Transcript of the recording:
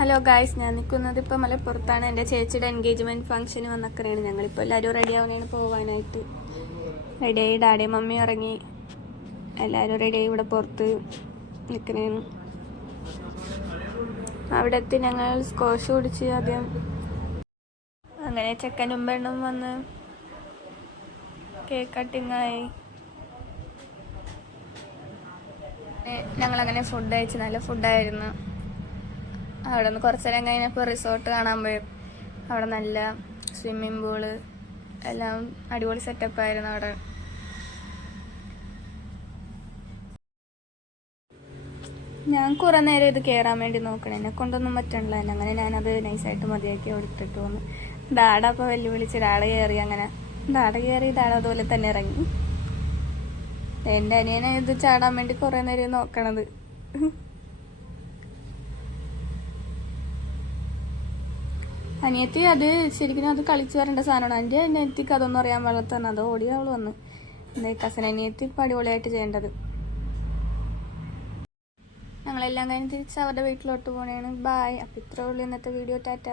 Hello guys, ഞാൻ നിൽക്കുന്നത് ഇപ്പോൾ മലപ്പുറത്താണ്. എൻ്റെ ചേച്ചിയുടെ എൻഗേജ്മെൻറ്റ് ഫംഗ്ഷന് വന്നൊക്കെയാണ്. ഞങ്ങളിപ്പോൾ എല്ലാവരും റെഡി ആവുന്നതാണ് പോകാനായിട്ട്. റെഡിയായി, ഡാഡിയും മമ്മി ഇറങ്ങി, എല്ലാവരും റെഡിയായി ഇവിടെ പുറത്ത് നിൽക്കുന്നതാണ്. അവിടെ എത്തി ഞങ്ങൾ സ്കോഷ് കുടിച്ച് ആദ്യം. അങ്ങനെ ചെക്കനും പെണ്ണും വന്ന് കേക്ക് കട്ടിങ്ങായി. ഞങ്ങളങ്ങനെ ഫുഡ് കഴിച്ച്, നല്ല ഫുഡായിരുന്നു. അവിടെ നിന്ന് കുറച്ച് നേരം കഴിഞ്ഞപ്പോൾ റിസോർട്ട് കാണാൻ പോയി. അവിടെ നല്ല സ്വിമ്മിങ് പൂള് എല്ലാം അടിപൊളി സെറ്റപ്പായിരുന്നു അവിടെ. ഞാൻ കുറേ നേരം ഇത് കയറാൻ വേണ്ടി നോക്കണം, എന്നെ കൊണ്ടൊന്നും പറ്റണില്ല. അങ്ങനെ ഞാനത് നൈസായിട്ട് മതിയാക്കി കൊടുത്തിട്ട് വന്നു. ഡാഡ അപ്പോൾ വെല്ലുവിളിച്ച് ഡാഡ കയറി. അങ്ങനെ ഡാഡ കയറി, ഡാഡ അതുപോലെ തന്നെ ഇറങ്ങി. എൻ്റെ അനിയനെ ഇത് ചാടാൻ വേണ്ടി കുറേ നേരം നോക്കണത്. അനിയത്തി അത് ശരിക്കും അത് കളിച്ചു വരേണ്ട സാധനമാണ്. എൻ്റെ അനിയത്തിക്ക് അതൊന്നും അറിയാൻ പാടില്ല. അത് ഓടി അവൾ വന്ന്. എന്താ കസൻ അനിയത്തി ഇപ്പം അടിപൊളിയായിട്ട് ചെയ്യേണ്ടത്. ഞങ്ങളെല്ലാം കഴിഞ്ഞ് തിരിച്ച് അവരുടെ വീട്ടിലോട്ട് പോകണേണ്. ബായ്. അപ്പം ഇത്രേ ഉള്ളൂ ഇന്നത്തെ വീഡിയോ. ടാറ്റ.